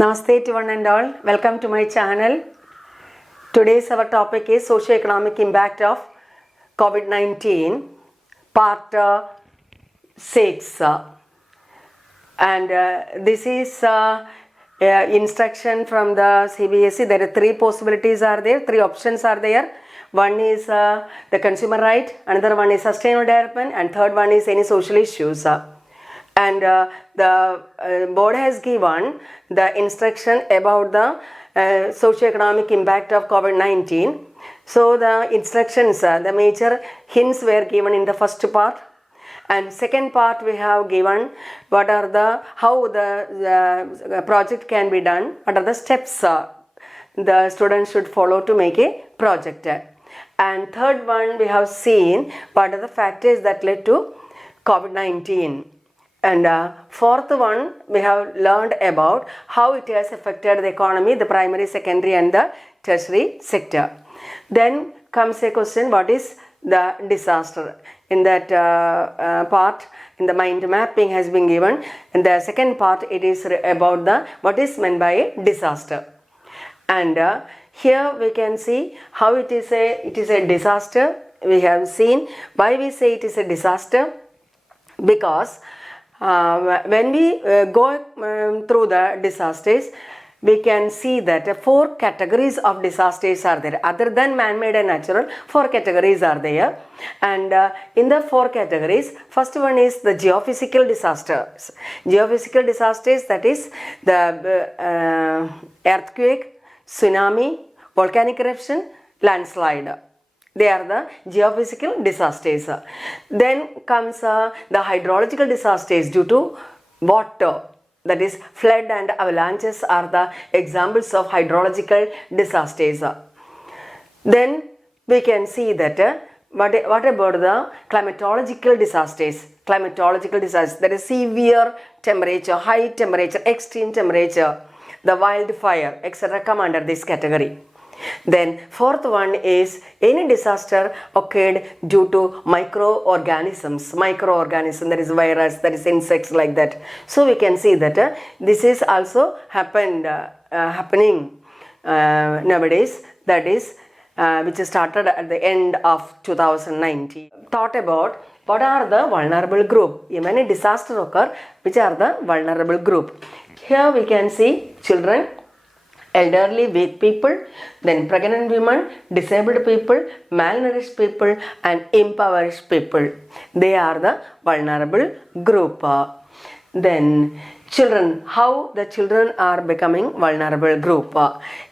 Namaste to one and all. Welcome to my channel. Today's our topic is socio-economic impact of COVID-19, Part-VI-Socio. And this is instruction from the CBSE. There are three possibilities are there, three options are there. One is the consumer right, another one is sustainable development, and third one is any social issues. And the board has given the instruction about the socio-economic impact of COVID-19. So the instructions, the major hints were given in the first part, and second part we have given what are the how the project can be done, what are the steps the students should follow to make a project. And third one we have seen what are the factors that led to COVID-19. And fourth one, we have learned about how it has affected the economy, the primary, secondary and the tertiary sector. Then comes a question, what is the disaster? In that part, in the mind mapping has been given. In the second part, it is about the what is meant by a disaster. And here we can see how it is a disaster. We have seen why we say it is a disaster, because when we go through the disasters, we can see that four categories of disasters are there. Other than man-made and natural, four categories are there. And in the four categories, first one is the geophysical disasters. Geophysical disasters, that is the earthquake, tsunami, volcanic eruption, landslide. They are the geophysical disasters. Then comes the hydrological disasters due to water. That is, flood and avalanches are the examples of hydrological disasters. Then we can see that what about the climatological disasters? Climatological disasters, that is severe temperature, high temperature, extreme temperature, the wildfire, etc. come under this category. Then fourth one is any disaster occurred due to microorganisms, that is virus, that is insects, like that. So we can see that this is also happening nowadays, that is which started at the end of 2019. Thought about what are the vulnerable group. If any disaster occur, which are the vulnerable group? Here we can see children, elderly, weak people, then pregnant women, disabled people, malnourished people and impoverished people. They are the vulnerable group. Then children, how the children are becoming vulnerable group?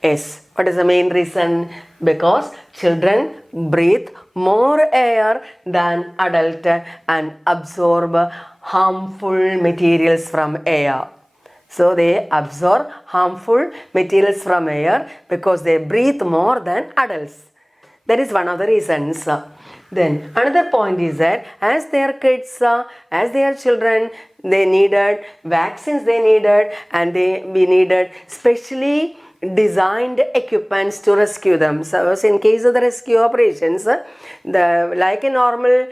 Yes, what is the main reason? Because children breathe more air than adult and absorb harmful materials from air. So they absorb harmful materials from air because they breathe more than adults. That is one of the reasons. Then another point is that as their kids, as their children, they needed vaccines, and we needed specially designed equipments to rescue them. So in case of the rescue operations, like a normal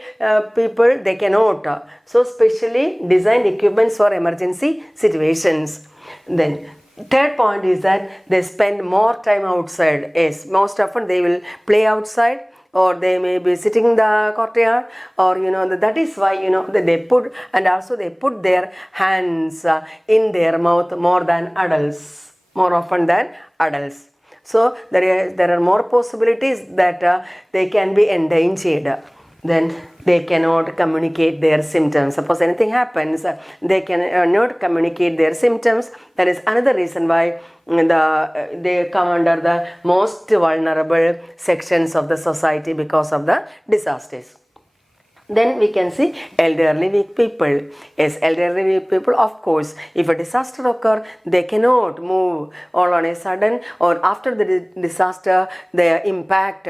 people, they cannot. So specially designed equipments for emergency situations. Then third point is that they spend more time outside. Yes, most often they will play outside, or they may be sitting in the courtyard, or that is why that they put, and also they put their hands in their mouth more than adults, more often than adults. So there are more possibilities that they can be endangered. Then they cannot communicate their symptoms. Suppose anything happens, they cannot communicate their symptoms. That is another reason why they come under the most vulnerable sections of the society because of the disasters. Then we can see elderly weak people. Yes, elderly weak people, of course, if a disaster occurs, they cannot move all on a sudden, or after the disaster, their impact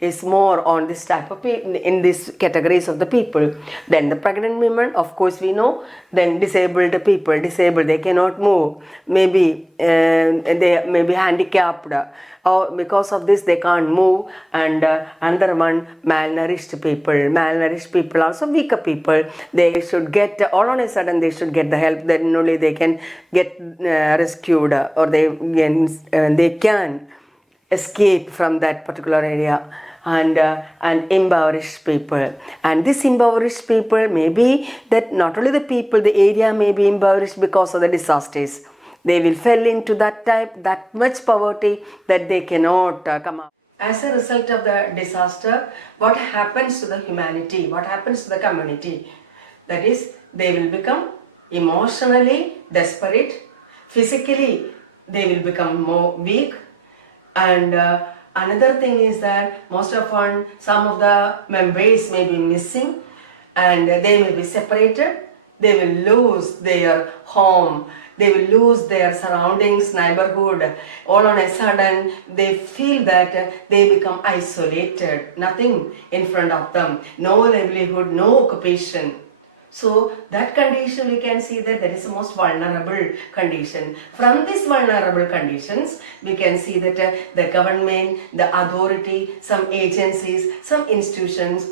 is more on this type of people, in these categories of the people. Then the pregnant women, of course, we know. Then disabled people, they cannot move. Maybe they may be handicapped, because of this they can't move. And another one, malnourished people also weaker people, they should get, all on a sudden they should get the help, then only they can get rescued, or they can escape from that particular area. And impoverished people, and this impoverished people may be that not only the people, the area may be impoverished because of the disasters. They will fall into that much poverty that they cannot come out. As a result of the disaster, what happens to the humanity, what happens to the community? That is, they will become emotionally desperate, physically they will become more weak, and another thing is that most often some of the members may be missing, and they may be separated. They will lose their home, they will lose their surroundings, neighborhood. All on a sudden they feel that they become isolated, nothing in front of them, no livelihood, no occupation. So that condition, we can see that is the most vulnerable condition. From these vulnerable conditions, we can see that the government, the authority, some agencies, some institutions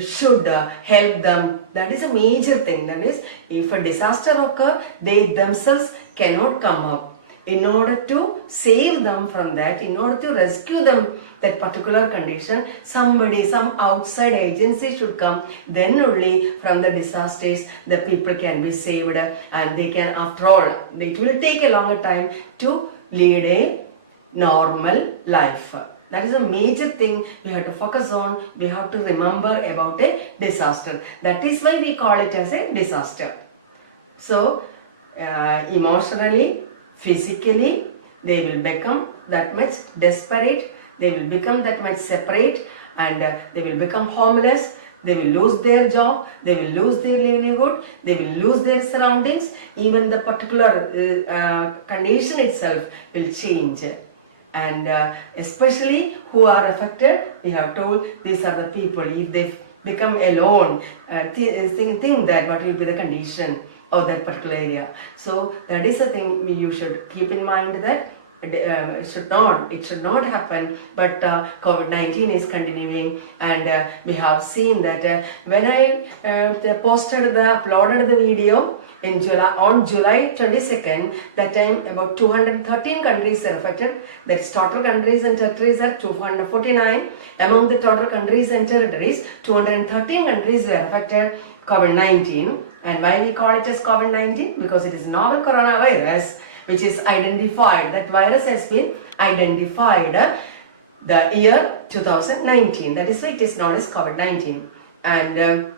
should help them. That is a major thing. That is, if a disaster occurs, they themselves cannot come up. In order to save them from that, in order to rescue them that particular condition, somebody, some outside agency should come. Then only from the disasters the people can be saved, and they can, after all, it will take a longer time to lead a normal life. That is a major thing we have to focus on. We have to remember about a disaster. That is why we call it as a disaster. So, emotionally, physically, they will become that much desperate, they will become that much separate, and they will become homeless, they will lose their job, they will lose their livelihood, they will lose their surroundings, even the particular condition itself will change. And especially who are affected, we have told these are the people, if they become alone, think that what will be the condition of that particular area. So that is a thing you should keep in mind, that it should not happen. But COVID-19 is continuing, and we have seen that when I uploaded the video in on July 22nd, that time about 213 countries are affected. That's total countries and territories are 249. Among the total countries and territories, 213 countries were affected COVID-19. And why we call it as COVID-19? Because it is novel coronavirus which is identified. That virus has been identified the year 2019. That is why it is known as COVID-19. And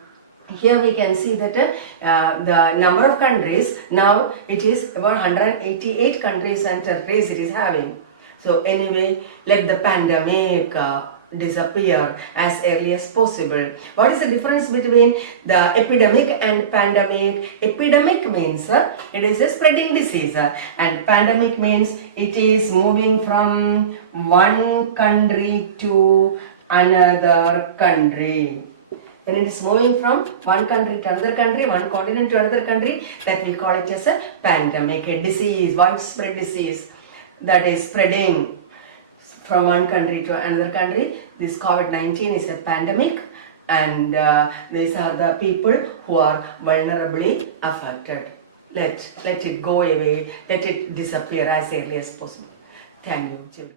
here we can see that the number of countries, now it is about 188 countries and territories it is having. So anyway, let the pandemic disappear as early as possible. What is the difference between the epidemic and pandemic? Epidemic means it is a spreading disease, and pandemic means it is moving from one country to another country. When it is moving from one country to another country, one continent to another country, that we call it as a pandemic, a disease, widespread disease that is spreading from one country to another country. This COVID-19 is a pandemic, and these are the people who are vulnerably affected. Let it go away, let it disappear as early as possible. Thank you, children.